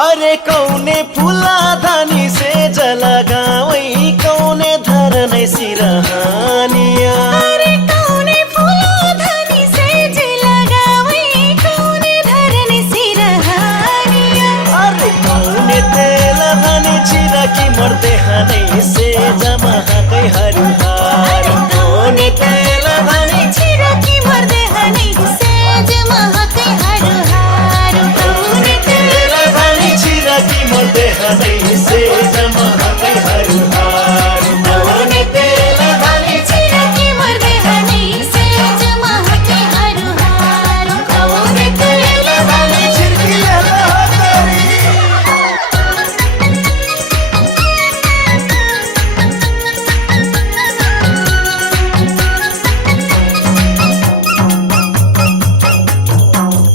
अरे कौने फूला धानी से जलगावई कौने धरनै सिरहानिया अरे कौने फूला धानी से जलगावई कौने धरनै सिरहानिया अरे कौने तेल धानी चिरा की मर्दे हनै से जमा कै हरिहार कौने तेल धानी चिरा की मर्दे हनै से जमा कै हरिहार कौने तेल धानी चिरा की मर्दे हनै से जमा कै हरिहार कौने तेल धानी चिरा की मर्दे हनै से जमा कै हरिहार कौने तेल धानी चिरकी लहरी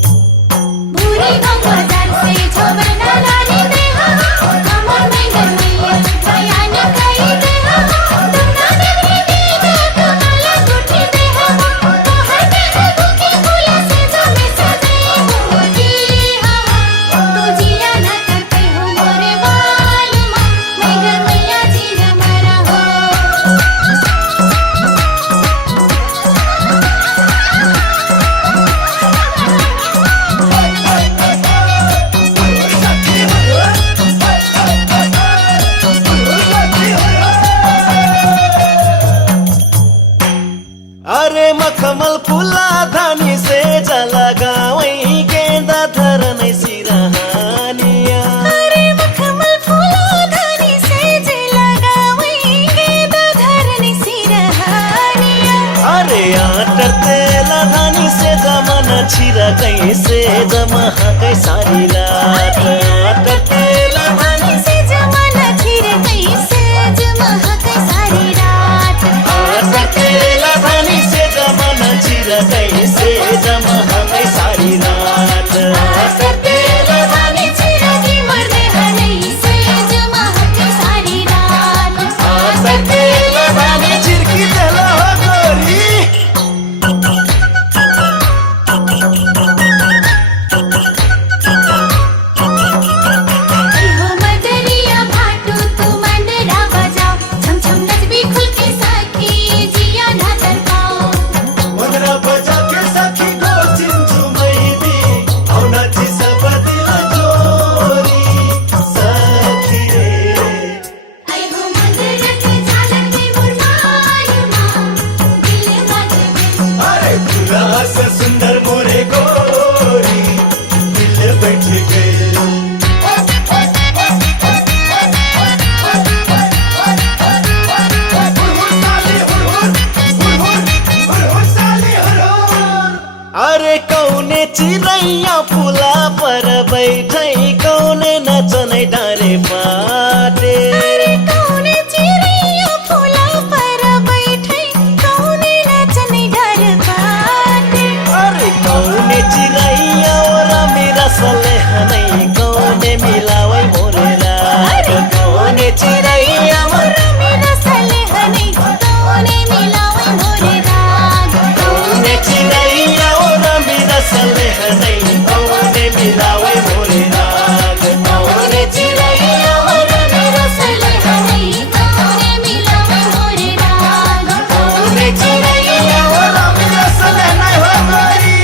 भूरी गाँव बाजार से झोबरना लानी देहा हमर में गरमैया बयान कई देहा तुमना देवी देगा कमला गुठी देहा तोहर देह बुकी फूला से जमे सजाई होगी हवा तू जिया न करते हो मोरे बालमा मैं गरमैया जी हमारा हो अरे मखमल फूला धानी से जलगावई गेंदा धरनै सिरहानिया अरे मखमल फूला धानी से जलगावई गेंदा धरनै सिरहानिया अरे आटर तेल धानी से जमन छिरा कैसे जमा कै सारी रात आटर तेल धानी से जमाना छिर कैसे जमा कै सारी रात आटर तेल धानी से जमन छिरा कैसे जमा कै सारी रात आटर तेल धानी छिर की मर्दे हनै से जमा कै सारी रात आटर तेल धानी चिरकी तेल हो गोरी हो मदरिया भाटू तू मंडरा बजाओ छम छम नचबी खुल के साथी जिया ना तरकाओ मदरा बजा के सखी को चिंचुमैदी औ नाची सब दिल जोरी सखी रे आई हो मंदिर के झालक में मुरझाई मां दिल बाजे में अरे फूला से सुंदर मोरे गोरी दिल बैठ गए अरे कौने चिरैया फूला पर बैठै कौने नचनै डारे पाटे अरे कौने चिड़ैया फूला पर बैठे कौने नचने डर बाटे अरे कौने चिरैया ओरा मेरा सलेहनै कौने मिलावै मोरे रात कौने चिरैया मोरा मेरा सलेहनै कौने मिलावे मोरे राग कौने चिरैया ओरा मेरा सलेहनै कौने मिलावै मोरे रात कौने चिरैया ओरा मेरा सलेहनै कौने मिलावे मोरे राग कौने चिरैया ओरा मेरा सलेहनै हो गोरी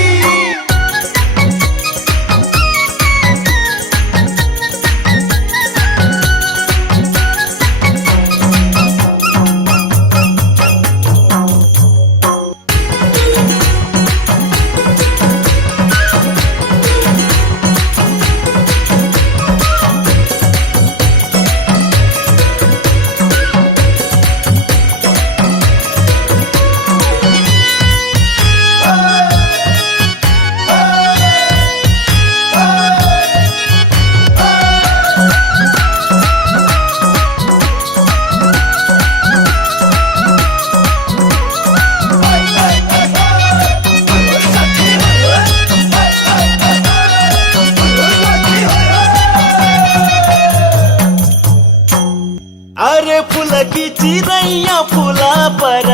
अरे फूल की चिरैया फूला पर